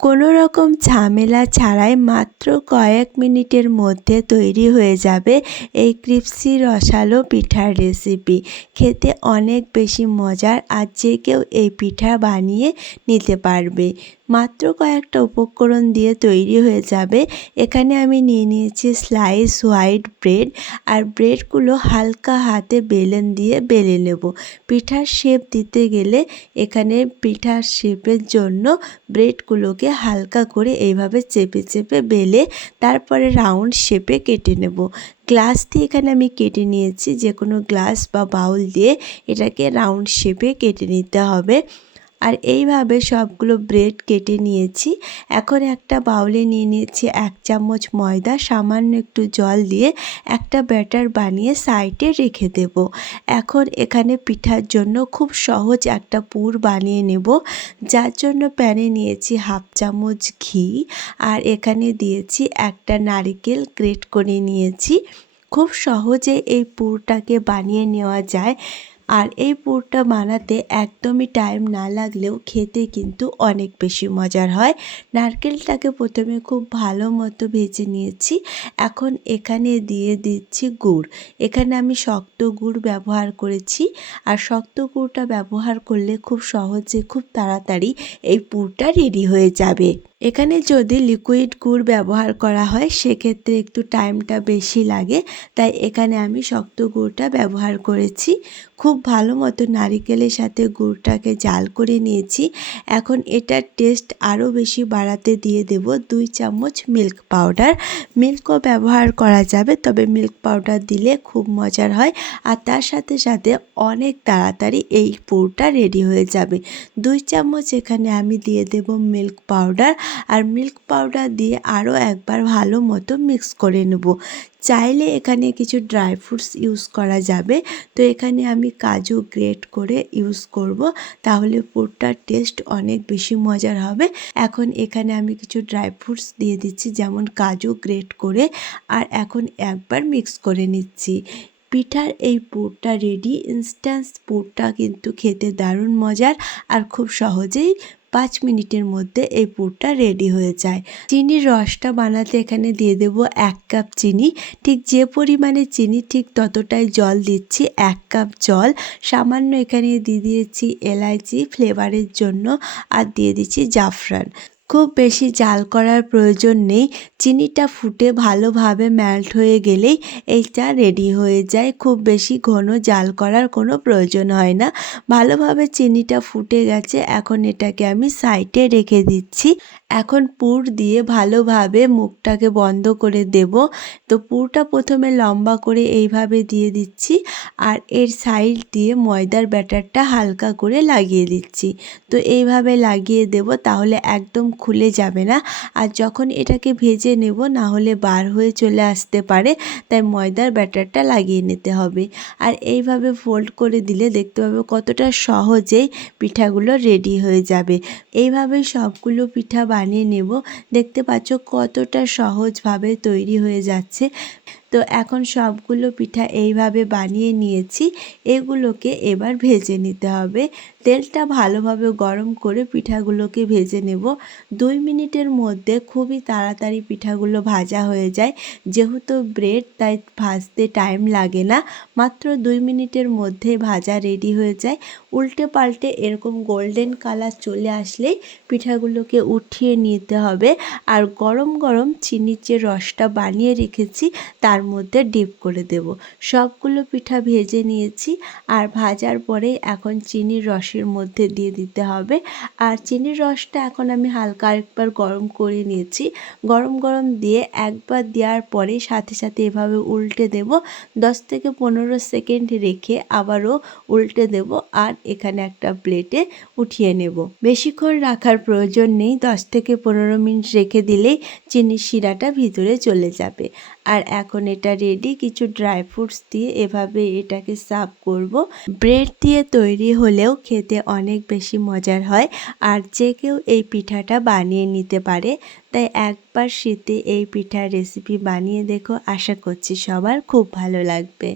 কোনো রকম ঝামেলা ছাড়াই মাত্র কয়েক মিনিটের মধ্যে তৈরি হয়ে যাবে এই ক্রিপসি রসালো পিঠার রেসিপি। খেতে অনেক বেশি মজার আর যে কেউ এই পিঠা বানিয়ে নিতে পারবে। মাত্র কয়েকটা উপকরণ দিয়ে তৈরি হয়ে যাবে। এখানে আমি নিয়ে নিয়েছি স্লাইস হোয়াইট ব্রেড আর ব্রেডগুলো হালকা হাতে বেলেন দিয়ে বেলে নেব। পিঠার শেপ দিতে গেলে এখানে পিঠার শেপের জন্য ব্রেডগুলোকে হালকা করে এইভাবে চেপে চেপে বেলে তারপরে রাউন্ড শেপে কেটে নেব। গ্লাস দিয়ে এখানে আমি কেটে নিয়েছি যে কোনো গ্লাস বা বাউল দিয়ে এটাকে রাউন্ড শেপে কেটে নিতে হবে। আর এইভাবে সবগুলো ব্রেড কেটে নিয়েছি। এখন একটা বাউলে নিয়ে নিয়েছি এক চামচ ময়দা, সামান্য একটু জল দিয়ে একটা ব্যাটার বানিয়ে সাইডে রেখে দেব। এখন এখানে পিঠার জন্য খুব সহজ একটা পুর বানিয়ে নেব। যার জন্য প্যানে নিয়েছি হাফ চামচ ঘি আর এখানে দিয়েছি একটা নারিকেল গ্রেট করে নিয়েছি। খুব সহজে এই পুরটাকে বানিয়ে নেওয়া যায়। আর এই পুরটা বানাতে একদমই টাইম না লাগলেও খেতে কিন্তু অনেক বেশি মজার হয়। নারকেলটাকে প্রথমে খুব ভালো মতো ভেজে নিয়েছি। এখন এখানে দিয়ে দিচ্ছি গুড়। এখানে আমি শক্ত গুড় ব্যবহার করেছি। আর শক্ত গুড়টা ব্যবহার করলে খুব সহজে, খুব তাড়াতাড়ি এই পুরটা রেডি হয়ে যাবে। এখানে যদি লিকুইড গুড় ব্যবহার করা হয়, সেক্ষেত্রে একটু টাইমটা বেশি লাগে। তাই এখানে আমি শক্ত গুড়টা ব্যবহার করেছি। খুব ভালো মতো নারিকেলের সাথে গুড়টাকে জাল করে নিয়েছি। এখন এটার টেস্ট আরও বেশি বাড়াতে দিয়ে দেব দুই চামচ মিল্ক পাউডার। মিল্কও ব্যবহার করা যাবে, তবে মিল্ক পাউডার দিলে খুব মজার হয় আর তার সাথে সাথে অনেক তাড়াতাড়ি এই পুরটা রেডি হয়ে যাবে। দুই চামচ এখানে আমি দিয়ে দেব মিল্ক পাউডার আর মিল্ক পাউডার দিয়ে আরও একবার ভালো মতো মিক্স করে নেব। চাইলে এখানে কিছু ড্রাই ফ্রুটস ইউজ করা যাবে। তো এখানে আমি কাজু গ্রেট করে ইউজ করব, তাহলে পুরটার টেস্ট অনেক বেশি মজার হবে। এখন এখানে আমি কিছু ড্রাই ফ্রুটস দিয়ে দিচ্ছি, যেমন কাজু গ্রেট করে, আর এখন একবার মিক্স করে নিচ্ছি। পিঠার এই পুরটা রেডি ইনস্ট্যান্ট পুরটা কিন্তু খেতে দারুণ মজার আর খুব সহজেই পাঁচ মিনিটের মধ্যে এই পুরটা রেডি হয়ে যায়। চিনির রসটা বানাতে এখানে দিয়ে দেব এক কাপ চিনি। ঠিক যে পরিমাণে চিনি, ঠিক ততটাই জল দিচ্ছি, এক কাপ জল। সামান্য এখানে দিয়ে দিয়েছি এলাইচি ফ্লেভারের জন্য আর দিয়ে দিচ্ছি জাফরান। খুব বেশি জাল করার প্রয়োজন নেই। চিনিটা ফুটে ভালোভাবে মেল্ট হয়ে গেলেই এইটা রেডি হয়ে যায়। খুব বেশি ঘন জাল করার কোনো প্রয়োজন হয় না। ভালোভাবে চিনিটা ফুটে গেছে, এখন এটাকে আমি সাইডে রেখে দিচ্ছি। এখন পুর দিয়ে ভালোভাবে মুখটাকে বন্ধ করে দেব। তো পুরটা প্রথমে লম্বা করে এইভাবে দিয়ে দিচ্ছি আর এর সাইড দিয়ে ময়দার ব্যাটারটা হালকা করে লাগিয়ে দিচ্ছি। তো এইভাবে লাগিয়ে দেব, তাহলে একদম খুলে যাবে না। আর যখন এটাকে ভেজে নেব না হলে বার হয়ে চলে আসতে পারে, তাই ময়দার ব্যাটারটা লাগিয়ে নিতে হবে। আর এইভাবে ফোল্ড করে দিলে দেখতে পাবে কতটা সহজেই পিঠাগুলো রেডি হয়ে যাবে। এইভাবে সবগুলো পিঠা বানিয়ে নেব। দেখতে পাচ্ছ কতটা সহজভাবে তৈরি হয়ে যাচ্ছে। তো এখন সবগুলো পিঠা এইভাবে বানিয়ে নিয়েছি। এগুলোকে এবার ভেজে নিতে হবে। তেলটা ভালোভাবে গরম করে পিঠাগুলোকে ভেজে নেব। দুই মিনিটের মধ্যে খুবই তাড়াতাড়ি পিঠাগুলো ভাজা হয়ে যায়। যেহেতু ব্রেড, তাই ভাজতে টাইম লাগে না। মাত্র দুই মিনিটের মধ্যে ভাজা রেডি হয়ে যায়। উল্টে পাল্টে এরকম গোল্ডেন কালার চলে আসলেই পিঠাগুলোকে উঠিয়ে নিতে হবে। আর গরম গরম চিনির যে রসটা বানিয়ে রেখেছি, তার মধ্যে ডিপ করে দেব। সবগুলো পিঠা ভেজে নিয়েছি আর ভাজার পরে এখন চিনির রসের মধ্যে দিয়ে দিতে হবে। আর চিনির রসটা এখন আমি হালকা আরেকবার গরম করে নিয়েছি। গরম গরম দিয়ে একবার দেওয়ার পরে সাথে সাথে এভাবে উল্টে দেব। দশ থেকে পনেরো সেকেন্ড রেখে আবারও উল্টে দেব আর এখানে একটা প্লেটে উঠিয়ে নেব। বেশিক্ষণ রাখার প্রয়োজন নেই। দশ থেকে পনেরো মিনিট রেখে দিলেই চিনির শিরাটা ভিতরে চলে যাবে। আর এখন এটা রেডি কিছু ড্রাই ফ্রুটস দিয়ে এভাবে এটাকে সার্ভ করব। ব্রেড দিয়ে তৈরি হলেও খেতে অনেক বেশি মজার হয় আর যে কেউ এই পিঠাটা বানিয়ে নিতে পারে, তাই একবার শীতে এই পিঠার রেসিপি বানিয়ে দেখো। আশা করছি সবার খুব ভালো লাগবে।